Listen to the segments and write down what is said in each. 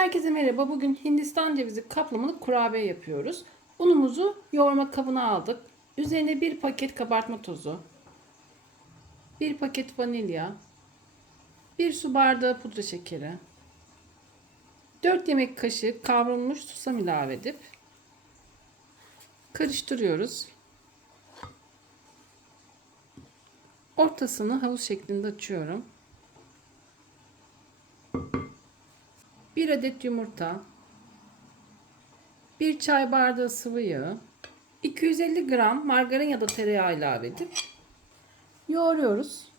Herkese merhaba. Bugün Hindistan cevizi kaplamalı kurabiye yapıyoruz. Unumuzu yoğurma kabına aldık. Üzerine bir paket kabartma tozu, bir paket vanilya, bir su bardağı pudra şekeri, 4 yemek kaşığı kavrulmuş susam ilave edip karıştırıyoruz. Ortasını havuz şeklinde açıyorum. 1 adet yumurta, 1 çay bardağı sıvı yağ, 250 gram margarin ya da tereyağı ilave edip yoğuruyoruz.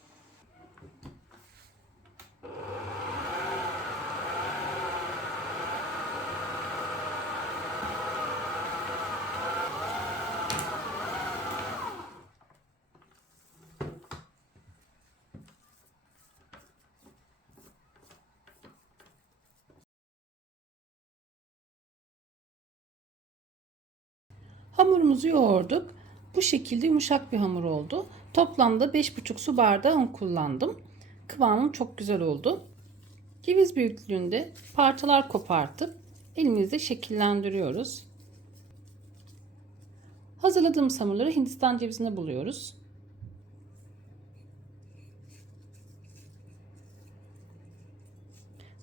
Hamurumuzu yoğurduk. Bu şekilde yumuşak bir hamur oldu. Toplamda 5,5 su bardağı un kullandım. Kıvamım çok güzel oldu. Ceviz büyüklüğünde parçalar kopartıp elimizde şekillendiriyoruz. Hazırladığımız hamurları Hindistan cevizine buluyoruz.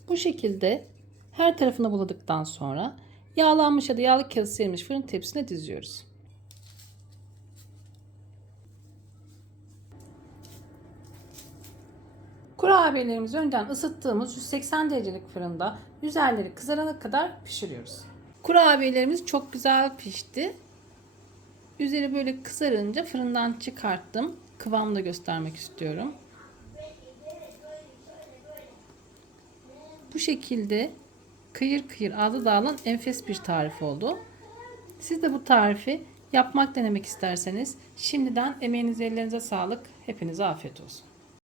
Bu şekilde her tarafına buladıktan sonra yağlanmış ya da yağlı kağıt serilmiş fırın tepsisine diziyoruz. Kurabiyelerimizi önden ısıttığımız 180 derecelik fırında üzerleri kızarana kadar pişiriyoruz. Kurabiyelerimiz çok güzel pişti. Üzeri böyle kızarınca fırından çıkarttım. Kıvamını da göstermek istiyorum. Bu şekilde kıyır kıyır ağda dağılan enfes bir tarif oldu. Siz de bu tarifi yapmak denemek isterseniz şimdiden emeğinize ellerinize sağlık. Hepinize afiyet olsun.